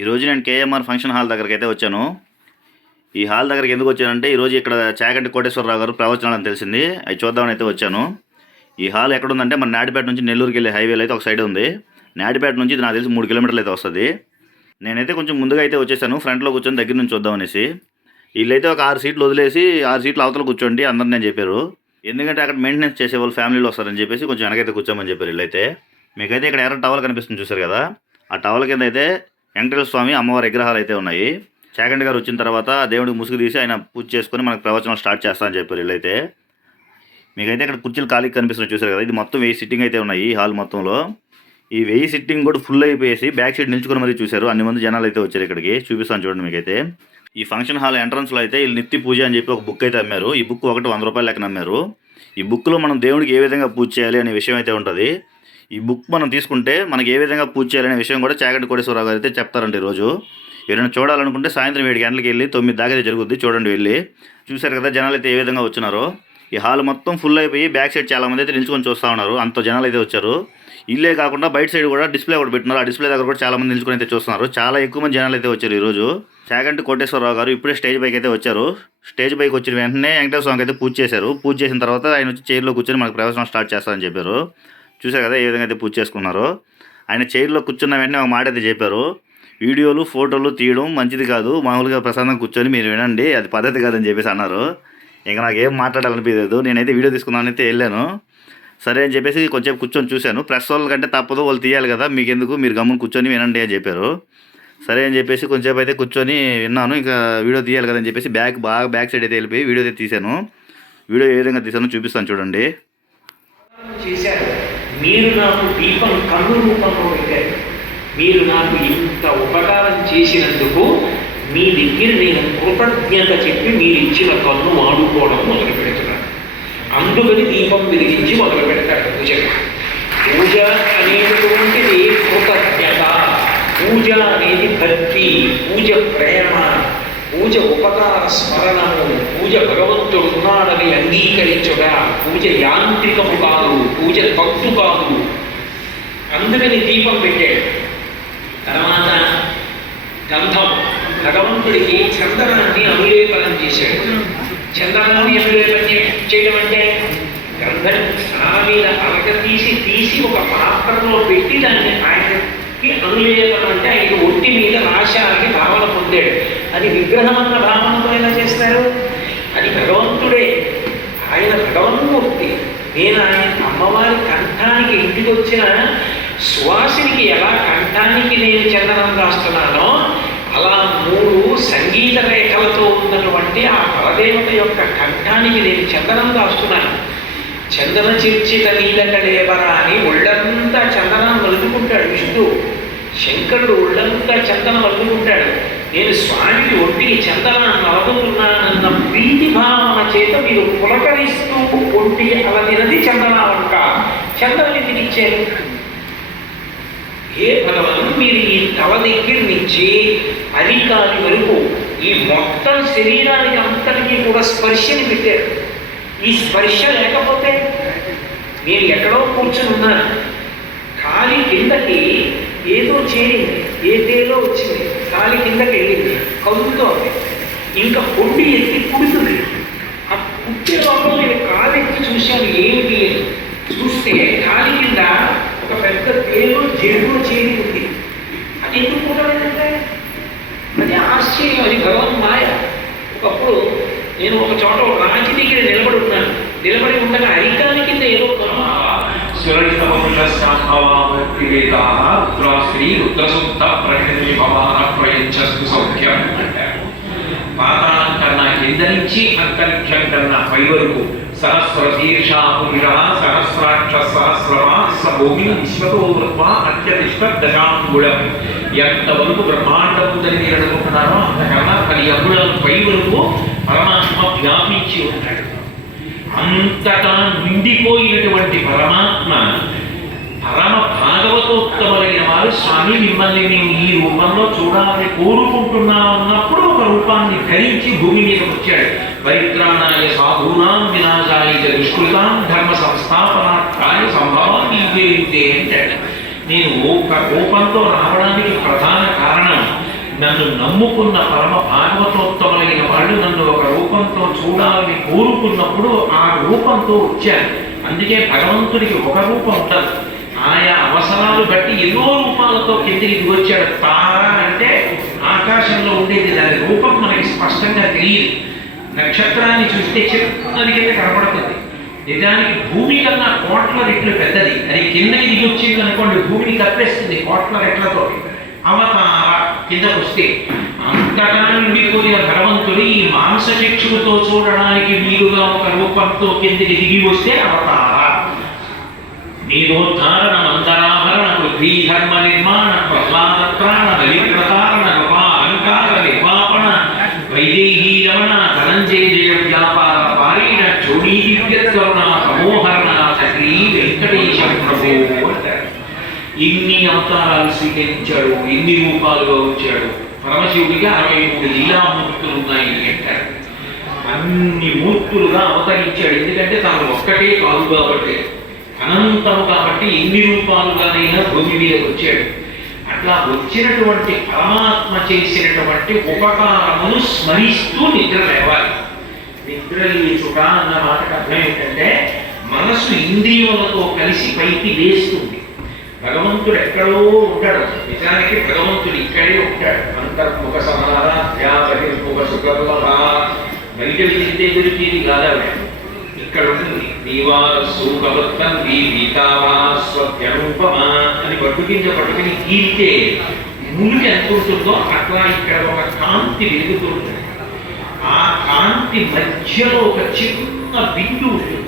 ఈరోజు నేను KMR function hall దగ్గరికి అయితే వచ్చాను. ఈ హాల్ దగ్గరికి ఎందుకు వచ్చానంటే ఈరోజు ఇక్కడ చాగంటి కోటేశ్వరరావు గారు ప్రవచనాలు అని తెలిసింది. అవి చూద్దామని అయితే వచ్చాను. ఈ హాల్ ఎక్కడ ఉందంటే మన నాటిపేట నుంచి నెల్లూరుకి వెళ్ళే హైవేలో అయితే ఒక సైడ్ ఉంది. నాటిపేట నుంచి ఇది నాకు తెలిసి మూడు కిలోమీటర్లు అయితే వస్తుంది. నేనైతే కొంచెం ముందుగా అయితే వచ్చేసాను. ఫ్రంట్లో కూర్చొని దగ్గర నుంచి చూద్దామనేసి వీళ్ళైతే ఒక ఆరు సీట్లు వదిలేసి ఆరు సీట్లు అవతల కూర్చోండి అందరు నేను చెప్పారు. ఎందుకంటే అక్కడ మెయింటెనెన్స్ చేసే వాళ్ళు ఫ్యామిలీలో వస్తారని చెప్పేసి కొంచెం వెనకైతే కూర్చోమని చెప్పారు వీళ్ళైతే. మీకైతే ఇక్కడ ఎర్ర టవల్ కనిపిస్తుంది చూసారు కదా. ఆ టవల్ కింద అయితే వెంకటేశ్వర స్వామి అమ్మవారి విగ్రహాలు అయితే ఉన్నాయి. చాకండి గారు వచ్చిన తర్వాత దేవుడికి ముసుగు తీసి ఆయన పూజ చేసుకొని మనకు ప్రవచనం స్టార్ట్ చేస్తామని చెప్పారు వీళ్ళైతే. మీకైతే ఇక్కడ కుర్చీలు ఖాళీ కనిపిస్తున్నాయి చూసారు కదా. ఇది మొత్తం వెయ్యి సిట్టింగ్ అయితే ఉన్నాయి ఈ హాల్ మొత్తంలో. ఈ వెయ్యి సిట్టింగ్ కూడా ఫుల్ అయిపోయేసి బ్యాక్ సైడ్ నిల్చుకొని మరీ చూశారు. అన్ని మంది జనాలు అయితే వచ్చారు ఇక్కడికి. చూపిస్తాను చూడండి మీకైతే. ఈ ఫంక్షన్ హాల్ ఎంట్రన్స్లో అయితే వీళ్ళు నిత్య పూజ అని చెప్పి ఒక బుక్ అయితే అమ్మారు. ఈ బుక్ ఒకటి వంద రూపాయలు లెక్కన అమ్మారు. ఈ బుక్లో మనం దేవుడికి ఏ విధంగా పూజ చేయాలి అనే విషయం అయితే ఉంటుంది. ఈ బుక్ మనం తీసుకుంటే మనకి ఏ విధంగా పూజ చేయాలనే విషయం కూడా చాగంటి కోటేశ్వరరావు గారు అయితే చెప్తారండి ఈరోజు. ఎవరైనా చూడాలనుకుంటే సాయంత్రం ఏడు గంటలకు వెళ్ళి తొమ్మిది దాకా జరుగుద్ది చూడండి వెళ్ళి. చూశారు కదా జనాలు అయితే ఏ విధంగా వచ్చినారో. ఈ హాల్ మొత్తం ఫుల్ అయిపోయి బ్యాక్ సైడ్ చాలామంది అయితే నిల్చుకొని చూస్తూ ఉన్నారు. అంత జనాలు అయితే వచ్చారు. ఇల్లే కాకుండా బయట సైడ్ కూడా డిస్ప్లే కూడా పెట్టినారు. ఆ డిస్ప్లే దగ్గర కూడా చాలామంది నిల్చుకొని అయితే చూస్తున్నారు. చాలా ఎక్కువ మంది జనాలు అయితే వచ్చారు ఈరోజు. చాగంటి కోటేశ్వరరావు గారు ఇప్పుడే స్టేజ్ పైకి అయితే వచ్చారు. స్టేజ్ పైకి వచ్చిన వెంటనే వెంకటేశ్వర స్వామికి అయితే పూజ చేశారు. పూజ చేసిన తర్వాత ఆయన వచ్చి చైర్లో కూర్చొని మనకు ప్రవేశం స్టార్ట్ చేస్తారని చెప్పారు. చూశారు కదా ఏ విధంగా అయితే పూజ చేసుకున్నారో. ఆయన చైర్లో కూర్చున్న వెంటనే ఒక మాట అయితే చెప్పారు. వీడియోలు ఫోటోలు తీయడం మంచిది కాదు. మామూలుగా ప్రశాంతంగా కూర్చొని మీరు వినండి. అది పద్ధతి కాదని చెప్పేసి అన్నారు. ఇంకా నాకు ఏం మాట్లాడాలనిపించలేదు. నేనైతే వీడియో తీసుకుందామని అయితే వెళ్ళాను. సరే అని చెప్పేసి కొంచెం కూర్చొని చూశాను. ప్రెస్ వాళ్ళ కంటే తప్పదు. వాళ్ళు తీయాలి కదా. మీకు ఎందుకు మీరు గమ్మున కూర్చొని వినండి అని చెప్పారు. సరే అని చెప్పేసి కొంచెంసేపు అయితే కూర్చొని విన్నాను. ఇంకా వీడియో తీయాలి కదా అని చెప్పేసి బ్యాక్ బాగా బ్యాక్ సైడ్ అయితే వెళ్ళిపోయి వీడియో అయితే తీశాను. వీడియో ఏ విధంగా తీసానో చూపిస్తాను చూడండి. చేశారు. మీరు నాకు దీపం కన్ను రూపంలో పెట్టారు. మీరు నాకు ఇంత ఉపకారం చేసినందుకు మీ దగ్గర నేను కృతజ్ఞత చెప్పి మీరు ఇచ్చిన కన్ను వాడుకోవడం మొదలు పెడుతున్నాను అందుకని దీపం వెలిగించి మొదలు పెడతారు పూజ. పూజ అనేటటువంటిది కృతజ్ఞత. పూజ అనేది భక్తి పూజ ప్రేమ పూజ ఉపకార స్మరణము. పూజ భగవంతుడు ఉన్నాడని అంగీకరించుట పూజ యాంత్రికము కాదు పూజ భక్తు కాదు. అందరిని దీపం పెట్టాడు. తర్వాత గంధం భగవంతుడికి చందనాన్ని అనులేపనం చేశాడు. చందనాన్ని అనులేపనం చేయడం అంటే గంధం మీద అలక తీసి తీసి ఒక పాత్రలో పెట్టి దాన్ని ఆయనకి అనులేపనం అంటే ఆయనకి ఒంటి మీద రాశాలని భావన పొందాడు. అది విగ్రహం అన్న భావనతో ఎలా చేస్తారు? అది భగవంతుడే. ఆయన భగవన్మూర్తి. నేను ఆయన అమ్మవారి కంఠానికి ఇంటికి వచ్చిన సువాసినికి ఎలా కంఠానికి నేను చందనం రాస్తున్నానో అలా మూడు సంగీత రేఖలతో ఉన్నటువంటి ఆ పరదేవత యొక్క కంఠానికి నేను చందనం రాస్తున్నాను. చందన చర్చిత నీలకడేవర అని ఒళ్ళంతా చందనం వలుదుకుంటాడు విష్ణువు. శంకరుడు ఒళ్ళంతా చందనం వలుదుకుంటాడు నేను స్వామికి ఒంటిని చందనాన్ని అలదుతున్నానన్న ప్రీతి భావన చేత మీరు పులకరిస్తూ ఒంటికి అలదినది చందనావంక వంక ఎందుకు ఇచ్చారు ఏ భగవాన్ మీరు ఈ తల దగ్గర నుంచి అధికారి వరకు ఈ మొత్తం శరీరానికి అంతటికీ కూడా స్పర్శని పెట్టారు. ఈ స్పర్శ లేకపోతే నేను ఎక్కడో కూర్చొని ఉన్నారు. కానీ కిందకి ఏదో చేరింది ఏ తేలో వచ్చింది. గాలి కిందకి వెళ్ళింది కదులుతోంది ఇంకా పొండి ఎత్తి పుడుతుంది ఆ పుట్టే లోపల నేను కాలు ఎత్తి చూశాను ఏమిటి చూస్తే కాలి కింద ఒక పెద్ద పేరు జేబులో చేరి ఉంది. అది ఎందుకు పుట్టలేదంటే అది ఆశ్చర్యం అది భగవన్ మాయ. ఒకప్పుడు నేను ఒక చోట ఒక రాజు దగ్గర నిలబడి ఉన్నాను. నిలబడి ఉండగా అరికాలి కింద ఏదో సురక్షితపక్షాభావాక్తివేదాः రుద్రాశ్రీ రుద్రసూక్త ప్రకృతి భవాన ప్రయంచస్తు సౌఖ్యం అంటారు. పాతాళం కన్నా కింద నుంచి అంతరిక్షం కన్నా పై వరకు సహస్ర శీర్షా పురుష సహస్రాక్ష సహస్రమా స భూమి విశ్వతో వృత్వా అత్యతిష్ట దశాంగుళం ఎంతవరకు బ్రహ్మాండం ఉందని మీరు అనుకుంటున్నారో అంతకన్నా పది అంగుళాల పై వరకు పరమాత్మ వ్యాపించి ఉంటాడు. అంతటా నిండిపోయినటువంటి పరమాత్మ పరమ భాగవతోత్తములైన వారు స్వామి మిమ్మల్ని మేము ఈ రూపంలో చూడాలని కోరుకుంటున్నా అన్నప్పుడు ఒక రూపాన్ని ధరించి భూమి మీద వచ్చాడు. పరిత్రాణాయ సాధూనాం వినాశాయ దుష్కృతాం ధర్మ సంస్థాపనార్థాయ సంభవాన్ని ఉపయోగితే అంటాడు నేను ఒక రూపంతో రావడానికి ప్రధాన కారణం నన్ను నమ్ముకున్న పరమ భాగవతోత్తములైన వాళ్ళు నన్ను ఒక రూపంతో చూడాలని కోరుకున్నప్పుడు ఆ రూపంతో వచ్చాను అందుకే భగవంతుడికి ఒక రూపం ఉంటుంది వసనాలు బట్టి ఎన్నో రూపాలతో కిందికి దిగి వచ్చాడు తార అంటే ఆకాశంలో ఉండేది. దాని రూపం మనకి స్పష్టంగా తెలియదు. నక్షత్రాన్ని చూస్తే చిన్నది కింద కనపడుతుంది. నిజానికి భూమి కన్నా కోట్ల రెట్లు పెద్దది. అది కిందకి దిగి వచ్చింది అనుకోండి భూమిని కప్పేస్తుంది కోట్ల రెట్లతో. అవతార కిందకు వస్తే అంతటా ఉండిపోయిన భగవంతుడు ఈ మాంస చూడడానికి వీలుగా ఒక రూపంతో కిందకి దిగి వస్తే అవతార నీరోద్ధారణ మందరాభరణ పృథ్వీ ధర్మ నిర్మాణ ప్రహ్లాద ప్రాణ బలిప్రతారణ రూపా అలంకార నిర్వాపణ వైదేహీ రమణ ధనంజయ జయ వ్యాపార పారీణ చోడీ దివ్యత్వరణ సమోహరణ చక్రీ వెంకటేశ ప్రభు అంటారు ఇన్ని అవతారాలు స్వీకరించాడు ఇన్ని రూపాలుగా వచ్చాడు పరమశివుడికి అరవై మూడు లీలామూర్తులు ఉన్నాయి అంటారు. అన్ని మూర్తులుగా అవతరించాడు. ఎందుకంటే తాను ఒక్కటే కాదు కాబట్టి. అనంతము కాబట్టి ఎన్ని రూపాలుగానైనా భూమి మీద వచ్చాడు. అట్లా వచ్చినటువంటి పరమాత్మ చేసినటువంటి ఉపకారమును స్మరిస్తూ నిద్ర లేవాలి. నిద్ర లేచుట అన్న మాటకు అర్థం ఏంటంటే మనసు ఇంద్రియములతో కలిసి పైకి వేస్తుంది భగవంతుడు ఎక్కడో ఉంటాడు. నిజానికి భగవంతుడు ఇక్కడే ఉంటాడు. అంతర్ముఖ సమారాధ్యా బహిర్ముఖ సుఖ బయట విజితే దొరికేది కాదా ఇక్కడ ఉంటుంది నీవా సూకవత్తం నీ గీతావా అని పట్టుకించ పట్టుకుని గీరితే ములికి ఎంత ఉంటుందో అట్లా ఇక్కడ ఒక కాంతి వెలుగుతుంది ఆ కాంతి మధ్యలో ఒక చిన్న బిందు ఉంటుంది.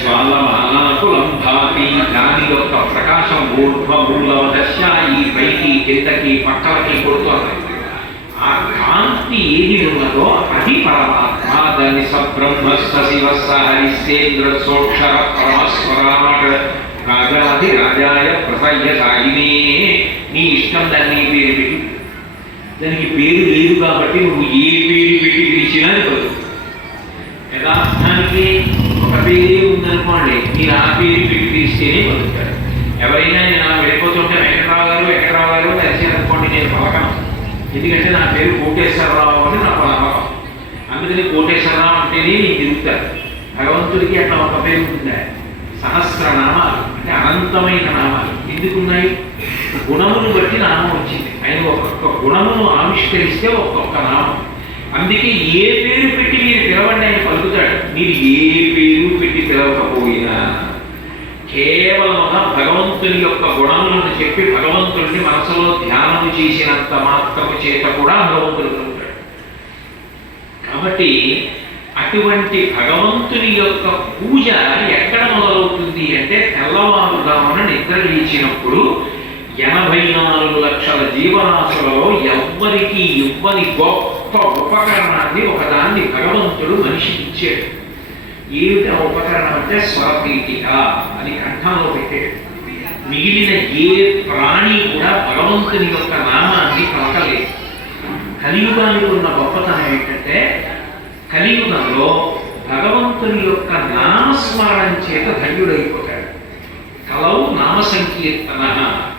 జ్వాలమాలాకులం దాని యొక్క ప్రకాశం ఊర్ధ్వ ఊర్ధ్వమూలవ దశ ఈ పైకి కిందకి పక్కలకి కొడుతోంది ఆ కాంతి ఏది ఉన్నదో అది పరమాత్మ. దాన్ని సబ్రహ్మ శివ హరిశ్చేంద్ర సోక్షర పరమస్వరాట్. రాజాది రాజాయ ప్రసయ్య సాయినే. నీ ఇష్టం దాన్ని పేరు పెట్టి. దానికి పేరు లేదు కాబట్టి నువ్వు ఏ పేరు పెట్టి పిలిచినా అది బతుకుతుంది. యథార్థానికి ఒక పేరే ఉందనుకోండి మీరు ఆ పేరు పెట్టి తీస్తేనే బతుకుతారు. ఎవరైనా నేను వెళ్ళిపోతుంటే వెంకటరావు గారు వెంకటరావు గారు కలిసి అనుకోండి నేను పలకను ఎందుకంటే నా పేరు కోటేశ్వరరావు అని నాకు నమ్మకం అందుకని కోటేశ్వరరావు అంటేనే నేను తిరుగుతాను భగవంతుడికి అట్లా ఒక పేరు సహస్ర నామాలు అంటే అనంతమైన నామాలు. ఎందుకున్నాయి? గుణమును బట్టి నామం వచ్చింది. ఆయన ఒక్కొక్క గుణమును ఆవిష్కరిస్తే ఒక్కొక్క నామం. అందుకే ఏ పేరు పెట్టి మీరు పిలవండి ఆయన పలుకుతాడు. మీరు ఏ పేరు పెట్టి పిలవకపోయినా కేవలముగా భగవంతుని యొక్క గుణములను చెప్పి భగవంతుడిని మనసులో ధ్యానం చేసినంత మాత్రము చేత కూడా భగవంతుడు ఉంటాడు కాబట్టి అటువంటి భగవంతుని యొక్క పూజ ఎక్కడ మొదలవుతుంది అంటే తెల్లవారుదామున నిద్ర లేచినప్పుడు ఎనభై నాలుగు లక్షల జీవరాశులలో ఎవ్వరికి ఇవ్వని గొప్ప ఉపకరణాన్ని ఒకదాన్ని భగవంతుడు మనిషికి ఇచ్చాడు. ఏమిటి ఆ ఉపకరణం అంటే స్వరపీఠిక అని కంఠంలో పెట్టాడు మిగిలిన ఏ ప్రాణి కూడా భగవంతుని యొక్క నామాన్ని పలకలేదు కలియుగానికి ఉన్న గొప్పతనం ఏంటంటే కలియుగంలో భగవంతుని యొక్క నామస్మరణం చేత ధన్యుడైపోతాడు. కలవు నామ సంకీర్తన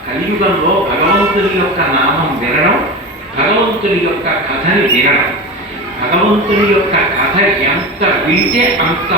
కలియుగంలో భగవంతుని యొక్క నామం వినడం భగవంతుని యొక్క కథని వినడం. భగవంతుని యొక్క కథ ఎంత వింటే అంత